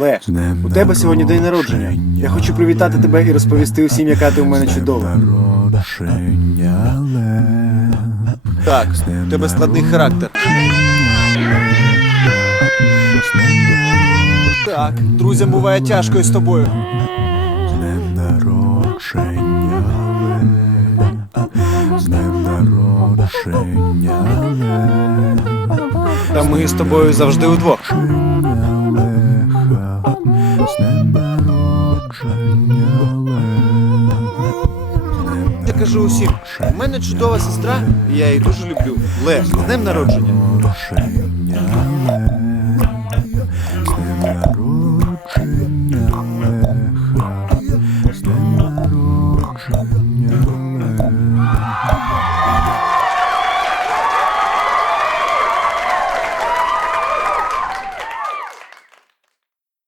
Ле, у тебе сьогодні день народження. Я хочу привітати тебе і розповісти усім, яка ти у мене чудова. Так, у тебе складний характер. Так, друзям буває тяжко із тобою. Днем народження Та ми з тобою завжди удвох. Я кажу усім, у мене чудова сестра, і я її дуже люблю. Ле, з днем народження. З днем народження.